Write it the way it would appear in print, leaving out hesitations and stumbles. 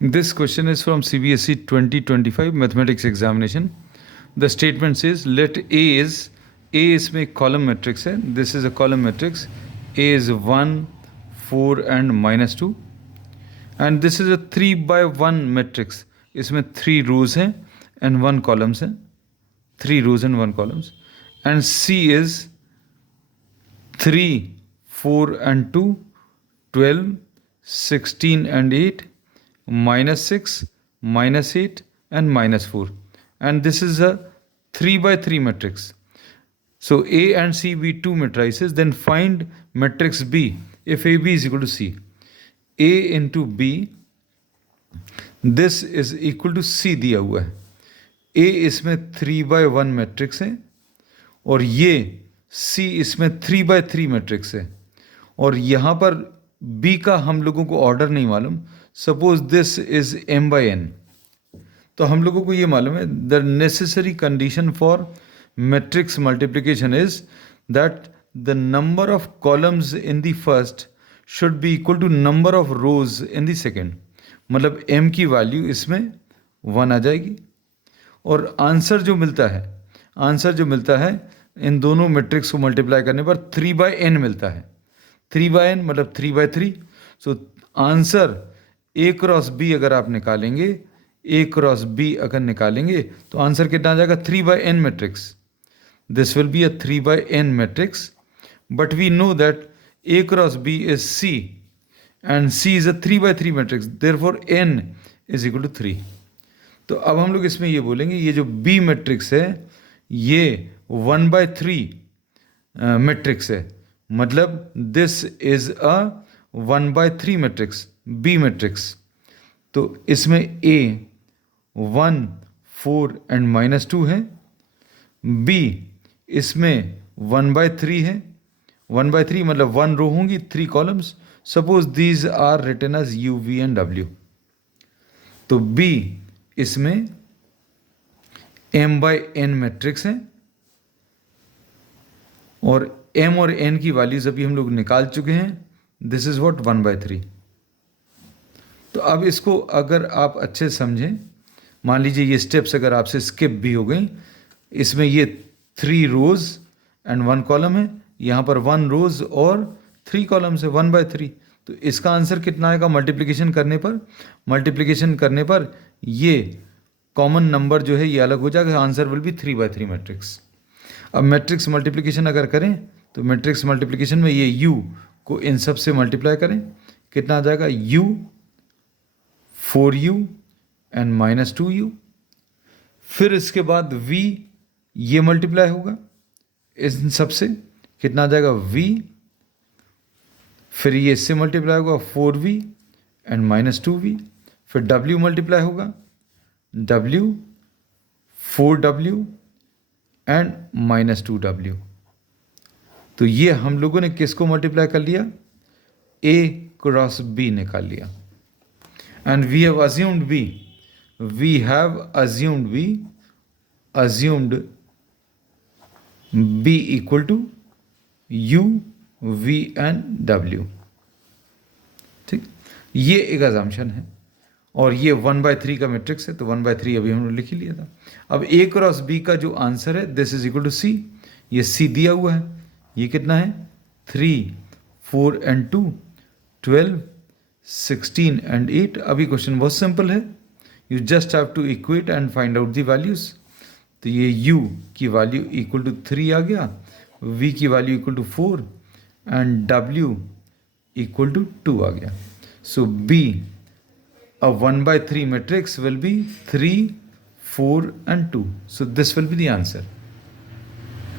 This question is from CBSE 2025 mathematics examination. The statement says let A इसमें एक column matrix है. This is a column matrix. A is 1, 4 and -2. And this is a 3/1 matrix. इसमें 3 rows हैं and 1 columns है. 3 rows and 1 columns. And C is 3, 4 and 2, 12, 16 and 8, -6, -8 and -4. And this is a 3/3 matrix. So A and C be two matrices. Then find matrix B if AB is equal to C. A into B, this is equal to C दिया हुआ है. A इसमें 3/1 matrix है और ये C इसमें 3/3 matrix है. और यहाँ पर B का हम लोगों को ऑर्डर नहीं मालूम. Suppose this is m/n. तो हम लोगों को ये मालूम है the necessary condition for matrix multiplication is that the number of columns in the first should be equal to number of rows in the second. मतलब m की वैल्यू इसमें 1 आ जाएगी और आंसर जो मिलता है इन दोनों मैट्रिक्स को मल्टीप्लाई करने पर 3/n मिलता है. 3/n मतलब 3/3. So answer A cross B अगर आप निकालेंगे, A क्रॉस B अगर निकालेंगे तो आंसर कितना आ जाएगा 3/n matrix. This will be a 3/n matrix. But we know that A cross B is C and C is a 3/3 matrix. Therefore n is equal to 3. तो अब हम लोग इसमें ये बोलेंगे ये जो B मैट्रिक्स है ये 1/3 मैट्रिक्स है. मतलब this is a 1/3 matrix, B matrix. तो इसमें A 1, 4 एंड -2 है. B इसमें 1/3 है. 1/3 मतलब 1 रो होंगी, 3 columns. Suppose these are written as U, V and W. तो B इसमें m/n मैट्रिक्स है और m और n की वैल्यूज अभी हम लोग निकाल चुके हैं. This is what 1/3. तो अब इसको अगर आप अच्छे समझें, मान लीजिए ये स्टेप्स अगर आपसे स्किप भी हो गई, इसमें ये 3 रोज एंड 1 कॉलम है, यहाँ पर 1 रोज और 3 कॉलम्स है, 1/3. तो इसका आंसर कितना आएगा मल्टीप्लिकेशन करने पर ये कॉमन नंबर जो है ये अलग हो जाएगा. Answer will be 3/3 matrix. अब मैट्रिक्स मल्टीप्लिकेशन अगर करें तो मैट्रिक्स मल्टीप्लिकेशन में ये U को इन सब से मल्टीप्लाई करें, कितना आ जाएगा U 4U एंड -2U. फिर इसके बाद V ये मल्टीप्लाई होगा इन सब से, कितना आ जाएगा V. फिर ये इससे मल्टीप्लाई होगा 4V एंड -2V. फिर W मल्टीप्लाई होगा W 4W एंड -2W. तो ये हम लोगों ने किसको मल्टीप्लाई कर लिया, A क्रॉस B निकाल लिया. And we have assumed B equal to U, V and W. ठीक, ये एक अजम्पशन है और ये 1/3 का मैट्रिक्स है. तो 1/3 अभी हमने लिख ही लिया था. अब A क्रॉस B का जो आंसर है this is equal to C. ये C दिया हुआ है. ये कितना है 3, 4 एंड 2, 12, 16 एंड 8. अभी क्वेश्चन बहुत सिंपल है. You just have to equate and find out the values. तो ये U की वैल्यू इक्वल टू 3 आ गया, V की value equal to 4 and W equal to 2 आ गया. So B a 1/3 matrix will be 3, 4 and 2. So this will be the answer.